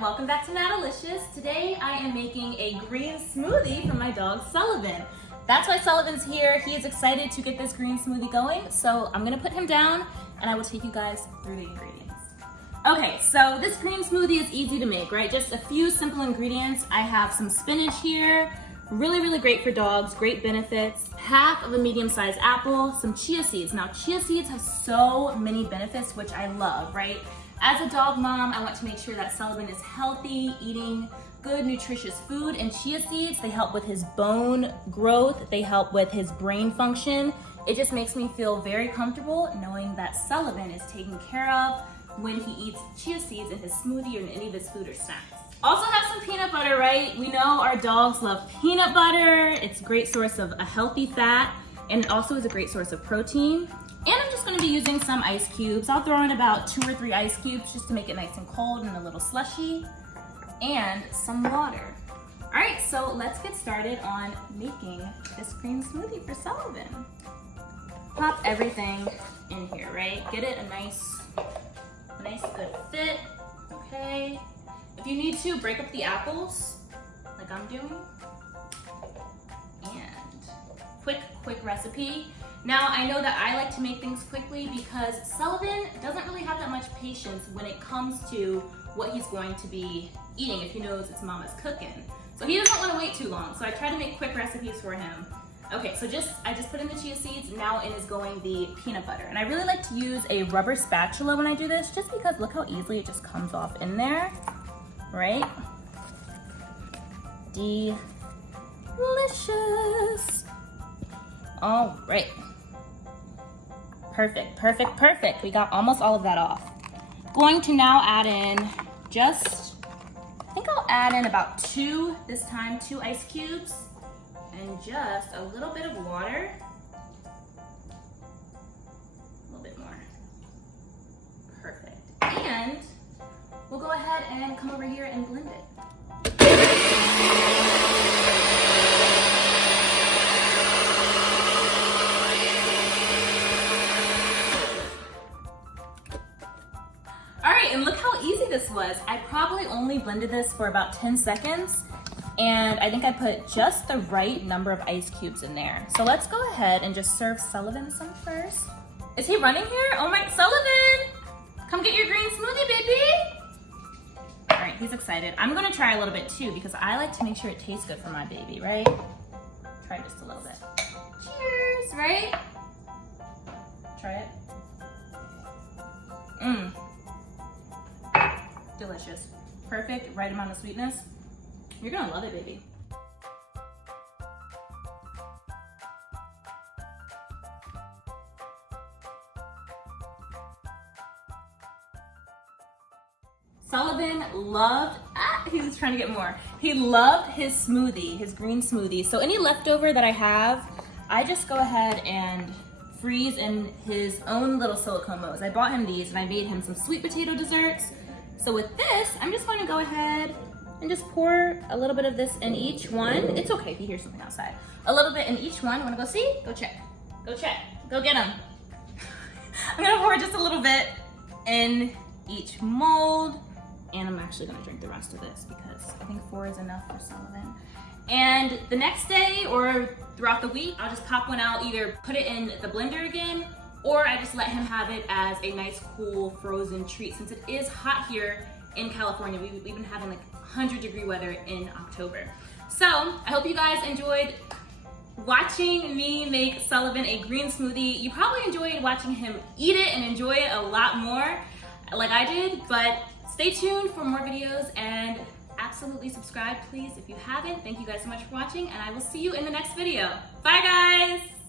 welcome back to Madilicious. Today I am making a green smoothie for my dog Sullivan. That's why Sullivan's here. He is excited to get this green smoothie going, so I'm gonna put him down and I will take you guys through the ingredients. Okay, so this green smoothie is easy to make, right? Just a few simple ingredients. I have some spinach here, really great for dogs, great benefits. Half of a medium-sized apple, some chia seeds. Now, chia seeds have so many benefits, which I love, right? As a dog mom, I want to make sure that Sullivan is healthy, eating good, nutritious food, and chia seeds, they help with his bone growth, they help with his brain function. It just makes me feel very comfortable knowing that Sullivan is taken care of when he eats chia seeds in his smoothie or in any of his food or snacks. Also have some peanut butter, right? We know our dogs love peanut butter. It's a great source of a healthy fat, and it also is a great source of protein. And I'm just gonna be using some ice cubes. I'll throw in about 2 or 3 ice cubes just to make it nice and cold and a little slushy, and some water. All right, so let's get started on making this green smoothie for Sullivan. Pop everything in here, right? Get it a nice good fit, okay? If you need to, break up the apples, like I'm doing. And quick recipe. Now, I know that I like to make things quickly because Sullivan doesn't really have that much patience when it comes to what he's going to be eating if he knows it's mama's cooking. So he doesn't want to wait too long, so I try to make quick recipes for him. Okay, so I just put in the chia seeds, now in is going the peanut butter. And I really like to use a rubber spatula when I do this, just because look how easily it just comes off in there, right? Delicious. All right. Perfect. We got almost all of that off. Going to now add in I think I'll add in about 2 this time, 2 ice cubes, and just a little bit of water. A little bit more. Perfect. And we'll go ahead and come over here and blend it. And look how easy this was. I probably only blended this for about 10 seconds, and I think I put just the right number of ice cubes in there. So let's go ahead and just serve Sullivan some first. Is he running here? Oh my, Sullivan! Come get your green smoothie, baby! All right, he's excited. I'm gonna try a little bit too because I like to make sure it tastes good for my baby, right? Try just a little bit. Cheers, right? Try it. Delicious. Perfect, right amount of sweetness. You're gonna love it, baby. Sullivan loved, he was trying to get more. He loved his smoothie, his green smoothie. So any leftover that I have, I just go ahead and freeze in his own little silicone modes. I bought him these and I made him some sweet potato desserts. So with this, I'm just going to go ahead and just pour a little bit of this in each one. It's okay if you hear something outside. A little bit in each one. Want to go see? Go check. Go check. Go get them. I'm going to pour just a little bit in each mold. And I'm actually going to drink the rest of this because I think 4 is enough for Sullivan. And the next day or throughout the week, I'll just pop one out, either put it in the blender again, or I just let him have it as a nice, cool, frozen treat. Since it is hot here in California, we've been having like 100-degree weather in October. So I hope you guys enjoyed watching me make Sullivan a green smoothie. You probably enjoyed watching him eat it and enjoy it a lot more like I did, but stay tuned for more videos and absolutely subscribe, please, if you haven't. Thank you guys so much for watching, and I will see you in the next video. Bye, guys!